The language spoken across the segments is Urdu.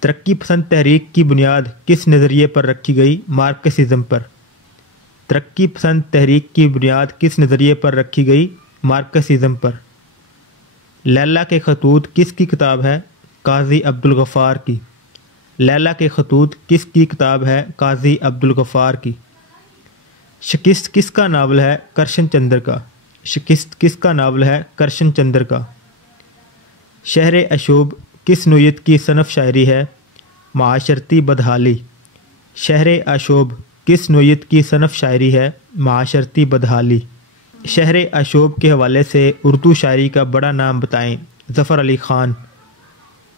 ترقی پسند تحریک کی بنیاد کس نظریے پر رکھی گئی؟ مارکسزم پر۔ ترقی پسند تحریک کی بنیاد کس نظریے پر رکھی گئی؟ مارکسزم پر۔ لیلا کے خطوط کس کی کتاب ہے؟ قاضی عبدالغفار کی۔ لیلا کے خطوط کس کی کتاب ہے؟ قاضی عبدالغفار کی۔ شکست کس کا ناول ہے؟ کرشن چندر کا۔ شکست کس کا ناول ہے؟ کرشن چندر کا۔ شہر اشوب کس نوعیت کی صنف شاعری ہے؟ معاشرتی بدحالی۔ شہر اشوب کس نوعیت کی صنف شاعری ہے؟ معاشرتی بدحالی۔ شہر اشوب کے حوالے سے اردو شاعری کا بڑا نام بتائیں۔ ظفر علی خان۔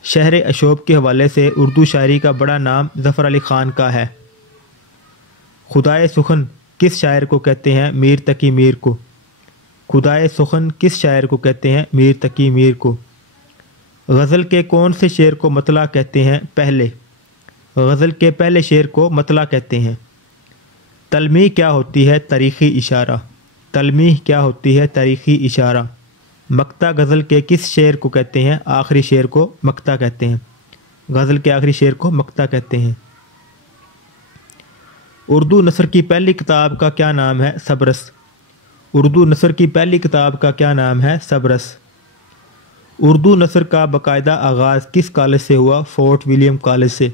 شہر اشوب کے حوالے سے اردو شاعری کا بڑا نام ظفر علی خان کا ہے۔ خدائے سخن کس شاعر کو کہتے ہیں؟ میر تقی میر کو۔ خدائے سخن کس شاعر کو کہتے ہیں؟ میر تقی میر کو۔ غزل کے کون سے شعر کو مطلع کہتے ہیں؟ پہلے۔ غزل کے پہلے شعر کو مطلع کہتے ہیں۔ تلمیح کیا ہوتی ہے؟ تاریخی اشارہ۔ تلمیح کیا ہوتی ہے؟ تاریخی اشارہ۔ مقطع غزل کے کس شعر کو کہتے ہیں؟ آخری شعر کو مقطع کہتے ہیں۔ غزل کے آخری شعر کو مقطع کہتے ہیں۔ اردو نثر کی پہلی کتاب کا کیا نام ہے؟ صبرس۔ اردو نثر کی پہلی کتاب کا کیا نام ہے؟ صبرس۔ اردو نثر کا باقاعدہ آغاز کس کالج سے ہوا؟ فورٹ ولیم کالج سے۔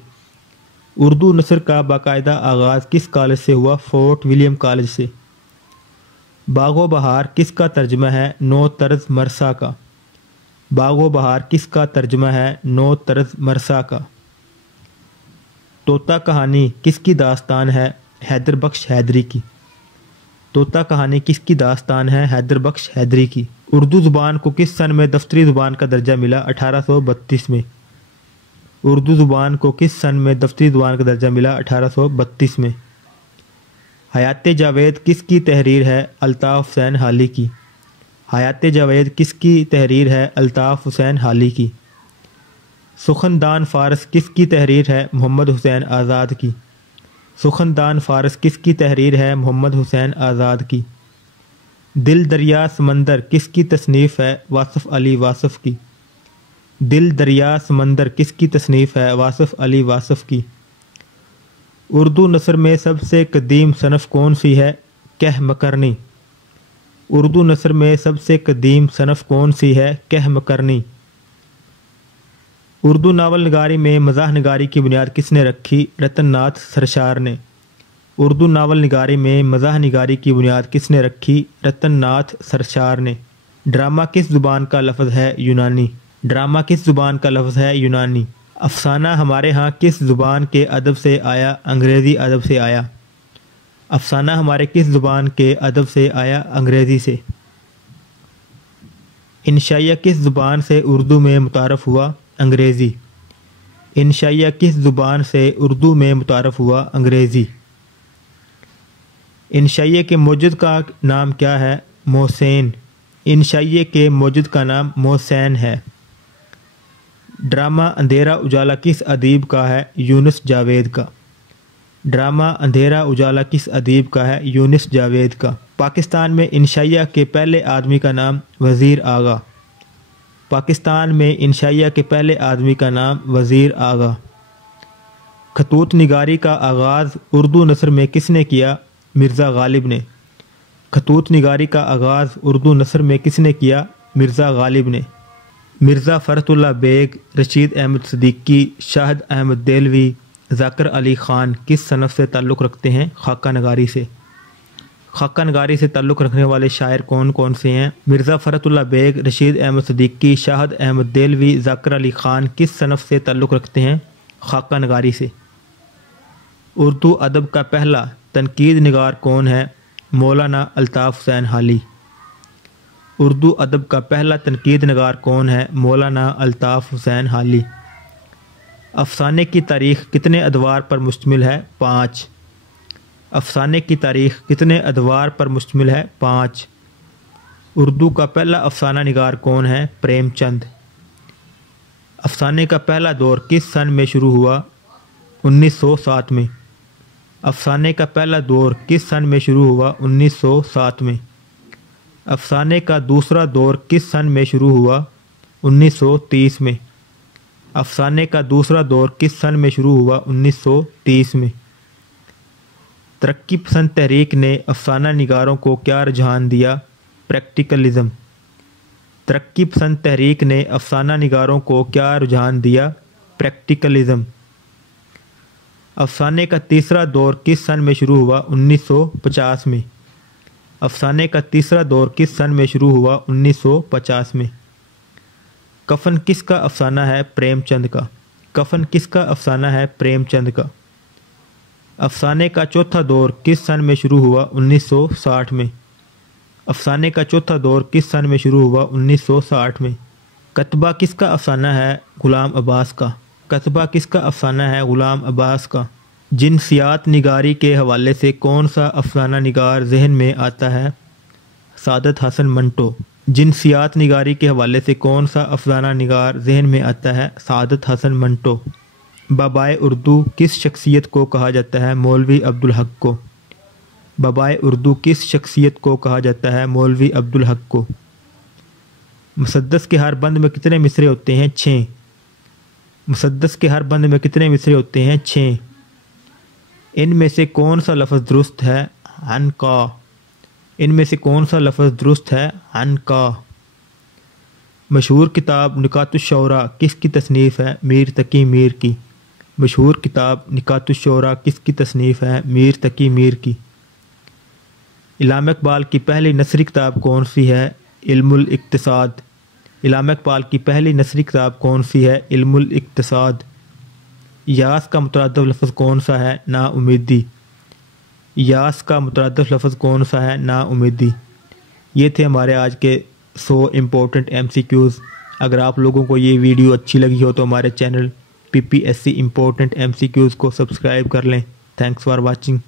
اردو نثر کا باقاعدہ آغاز کس کالج سے ہوا؟ فورٹ ولیم کالج سے۔ باغ و بہار کس کا ترجمہ ہے؟ نو طرز مرثا کا۔ باغ و بہار کس کا ترجمہ ہے؟ نو طرز مرثا کا۔ طوطا کہانی کس کی داستان ہے؟ حیدر بخش حیدری کی۔ طوطا کہانی کس کی داستان ہے؟ حیدر بخش حیدری کی۔ اردو زبان کو کس سن میں دفتری زبان کا درجہ ملا؟ 1832 میں۔ اردو زبان کو کس سن میں دفتری زبان کا درجہ ملا؟ 1832 میں۔ حیات جاوید کس کی تحریر ہے؟ الطاف حسین حالی کی۔ حیات جاوید کس کی تحریر ہے؟ الطاف حسین حالی کی۔ سخندان فارس کس کی تحریر ہے؟ محمد حسین آزاد کی۔ سخندان فارس کس کی تحریر ہے؟ محمد حسین آزاد کی۔ دل دریا سمندر کس کی تصنیف ہے؟ واصف علی واصف کی۔ دل دریا سمندر کس کی تصنیف ہے؟ واصف علی واصف کی۔ اردو نثر میں سب سے قدیم صنف کون سی ہے؟ کہہ مکرنی۔ اردو نثر میں سب سے قدیم صنف کون سی ہے؟ کہہ مکرنی۔ اردو ناول نگاری میں مزاح نگاری کی بنیاد کس نے رکھی؟ رتن ناتھ سرشار نے۔ اردو ناول نگاری میں مزاح نگاری کی بنیاد کس نے رکھی؟ رتن ناتھ سرشار نے۔ ڈرامہ کس زبان کا لفظ ہے؟ یونانی۔ ڈرامہ کس زبان کا لفظ ہے؟ یونانی۔ افسانہ ہمارے ہاں کس زبان کے ادب سے آیا؟ انگریزی ادب سے آیا۔ افسانہ ہمارے کس زبان کے ادب سے آیا؟ انگریزی سے۔ انشائیہ کس زبان سے اردو میں متعارف ہوا؟ انگریزی۔ انشائیہ کس زبان سے اردو میں متعارف ہوا؟ انگریزی۔ انشائیہ کے موجد کا نام کیا ہے؟ محسین۔ انشائیہ کے موجد کا نام محسین ہے۔ ڈرامہ اندھیرا اجالا کس ادیب کا ہے؟ یونس جاوید کا۔ ڈرامہ اندھیرا اجالا کس ادیب کا ہے؟ یونس جاوید کا۔ پاکستان میں انشائیہ کے پہلے آدمی کا نام وزیر آغا۔ پاکستان میں انشائیہ کے پہلے آدمی کا نام وزیر آغا۔ خطوط نگاری کا آغاز اردو نثر میں کس نے کیا؟ مرزا غالب نے۔ خطوط نگاری کا آغاز اردو نثر میں کس نے کیا؟ مرزا غالب نے۔ مرزا فرحت اللہ بیگ، رشید احمد صدیقی، شاہد احمد دہلوی، ذاکر علی خان کس صنف سے تعلق رکھتے ہیں؟ خاکہ نگاری سے۔ خاکہ نگاری سے تعلق رکھنے والے شاعر کون کون سے ہیں؟ مرزا فرحت اللہ بیگ، رشید احمد صدیقی، شاہد احمد دہلوی، ذاکر علی خان کس صنف سے تعلق رکھتے ہیں؟ خاکہ نگاری سے۔ اردو ادب کا پہلا تنقید نگار کون ہے؟ مولانا الطاف حسین حالی۔ اردو ادب کا پہلا تنقید نگار کون ہے؟ مولانا الطاف حسین حالی۔ افسانے کی تاریخ کتنے ادوار پر مشتمل ہے؟ 5۔ افسانے کی تاریخ کتنے ادوار پر مشتمل ہے؟ 5۔ اردو کا پہلا افسانہ نگار کون ہے؟ پریم چند۔ افسانے کا پہلا دور کس سن میں شروع ہوا؟ 1907 میں۔ افسانے کا پہلا دور کس سن میں شروع ہوا؟ 1907 میں۔ افسانے کا دوسرا دور کس سن میں شروع ہوا؟ 1930 میں۔ افسانے کا دوسرا دور کس سن میں شروع ہوا؟ 1930 میں۔ ترقی پسند تحریک نے افسانہ نگاروں کو کیا رجحان دیا؟ پریکٹیکلزم۔ ترقی پسند تحریک نے افسانہ نگاروں کو کیا رجحان دیا؟ پریکٹیکلزم۔ افسانے کا تیسرا دور کس سن میں شروع ہوا؟ 1950 میں۔ افسانے کا تیسرا دور کس سن میں شروع ہوا؟ 1950 میں۔ کفن کس کا افسانہ ہے؟ پریم چند کا۔ کفن کس کا افسانہ ہے؟ پریم چند کا۔ افسانے کا چوتھا دور کس سن میں شروع ہوا؟ 1960 میں۔ افسانے کا چوتھا دور کس سن میں شروع ہوا؟ 1960 میں۔ کتبہ کس کا افسانہ ہے؟ غلام عباس کا۔ کتبہ کس کا افسانہ ہے؟ غلام عباس کا۔ جنسیات نگاری کے حوالے سے کون سا افسانہ نگار ذہن میں آتا ہے؟ سعادت حسن منٹو۔ جنسیات نگاری کے حوالے سے کون سا افسانہ نگار ذہن میں آتا ہے؟ سعادت حسن منٹو۔ بابائے اردو کس شخصیت کو کہا جاتا ہے؟ مولوی عبدالحق کو۔ بابائے اردو کس شخصیت کو کہا جاتا ہے؟ مولوی عبدالحق کو۔ مسدس کے ہر بند میں کتنے مصرے ہوتے ہیں؟ 6۔ مسدس کے ہر بند میں کتنے مصرے ہوتے ہیں؟ 6۔ ان میں سے کون سا لفظ درست ہے؟ عنقا۔ ان میں سے کون سا لفظ درست ہے؟ عنقا۔ مشہور کتاب نکات الشعراء کس کی تصنیف ہے؟ میر تقی میر کی۔ مشہور کتاب نکات الشعراء کس کی تصنیف ہے؟ میر تقی میر کی۔ علامہ اقبال کی پہلی نثری کتاب کون سی ہے؟ علم الاقتصاد۔ علامہ اقبال کی پہلی نثری کتاب کون سی ہے؟ علم الاقتصاد۔ یاس کا مترادف لفظ کون سا ہے؟ نا امیدی۔ یاس کا مترادف لفظ کون سا ہے؟ نا امیدی۔ یہ تھے ہمارے آج کے 100 امپورٹنٹ MCQs۔ اگر آپ لوگوں کو یہ ویڈیو اچھی لگی ہو تو ہمارے چینل PPSC امپورٹنٹ MCQs کو سبسکرائب کر لیں۔ Thanks for watching.